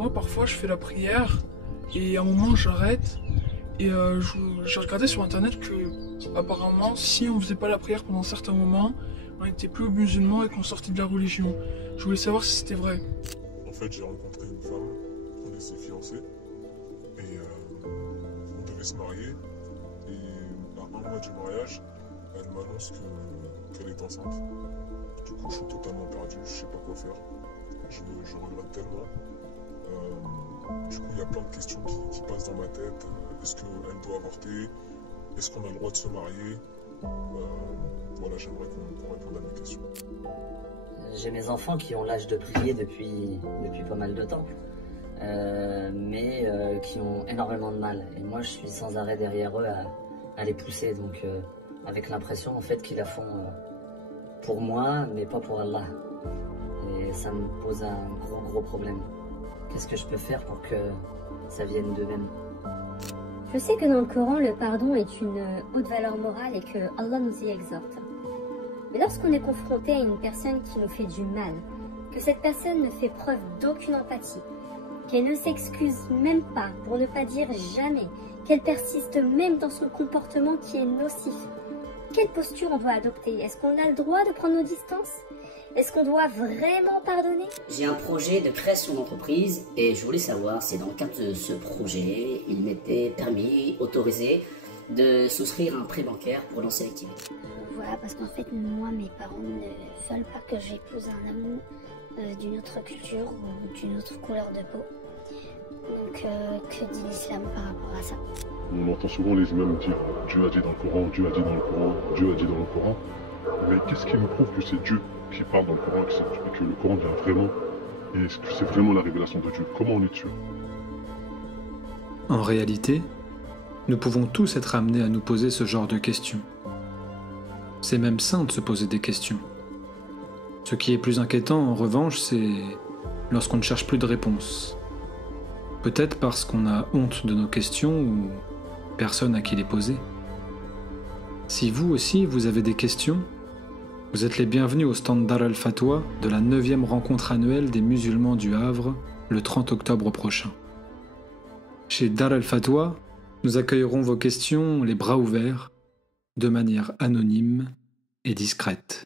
moi, parfois, je fais la prière et à un moment, j'arrête. Et j'ai regardé sur internet que, apparemment, si on faisait pas la prière pendant certains moments, on n'était plus musulmans et qu'on sortait de la religion. Je voulais savoir si c'était vrai. En fait, j'ai rencontré une femme, on s'est fiancés et on devait se marier. Et à un mois du mariage, elle m'annonce qu'elle est enceinte. Du coup, je suis totalement perdu, je sais pas quoi faire. Je regrette tellement. Du coup, il y a plein de questions qui passent dans ma tête. Est-ce qu'elle doit avorter? Est-ce qu'on a le droit de se marier? Voilà, j'aimerais qu'on réponde à mes questions. J'ai mes enfants qui ont l'âge de prier depuis pas mal de temps, mais qui ont énormément de mal. Et moi, je suis sans arrêt derrière eux à les pousser, donc avec l'impression en fait qu'ils la font pour moi, mais pas pour Allah. Et ça me pose un gros problème. Qu'est-ce que je peux faire pour que ça vienne d'eux-mêmes? Je sais que dans le Coran, le pardon est une haute valeur morale et que Allah nous y exhorte. Mais lorsqu'on est confronté à une personne qui nous fait du mal, que cette personne ne fait preuve d'aucune empathie, qu'elle ne s'excuse même pas, pour ne pas dire jamais, qu'elle persiste même dans son comportement qui est nocif, quelle posture on doit adopter? Est-ce qu'on a le droit de prendre nos distances? Est-ce qu'on doit vraiment pardonner? J'ai un projet de création d'entreprise et je voulais savoir si dans le cadre de ce projet, il m'était permis, autorisé, de souscrire un prêt bancaire pour lancer l'activité. Voilà, parce qu'en fait, moi, mes parents ne veulent pas que j'épouse un homme d'une autre culture ou d'une autre couleur de peau. Donc, que dit l'islam par rapport à ça? On entend souvent les imams dire Dieu a dit dans le Coran, Dieu a dit dans le Coran, Dieu a dit dans le Coran. Mais qu'est-ce qui nous prouve que c'est Dieu qui parle dans le Coran et que le Coran vient vraiment et que c'est vraiment la révélation de Dieu? Comment on est sûr? En réalité, nous pouvons tous être amenés à nous poser ce genre de questions. C'est même sain de se poser des questions. Ce qui est plus inquiétant, en revanche, c'est lorsqu'on ne cherche plus de réponse. Peut-être parce qu'on a honte de nos questions ou personne à qui les poser. Si vous aussi, vous avez des questions, vous êtes les bienvenus au stand Dar al-Fatwa de la 9e rencontre annuelle des musulmans du Havre, le 30 octobre prochain. Chez Dar al-Fatwa, nous accueillerons vos questions les bras ouverts, de manière anonyme et discrète.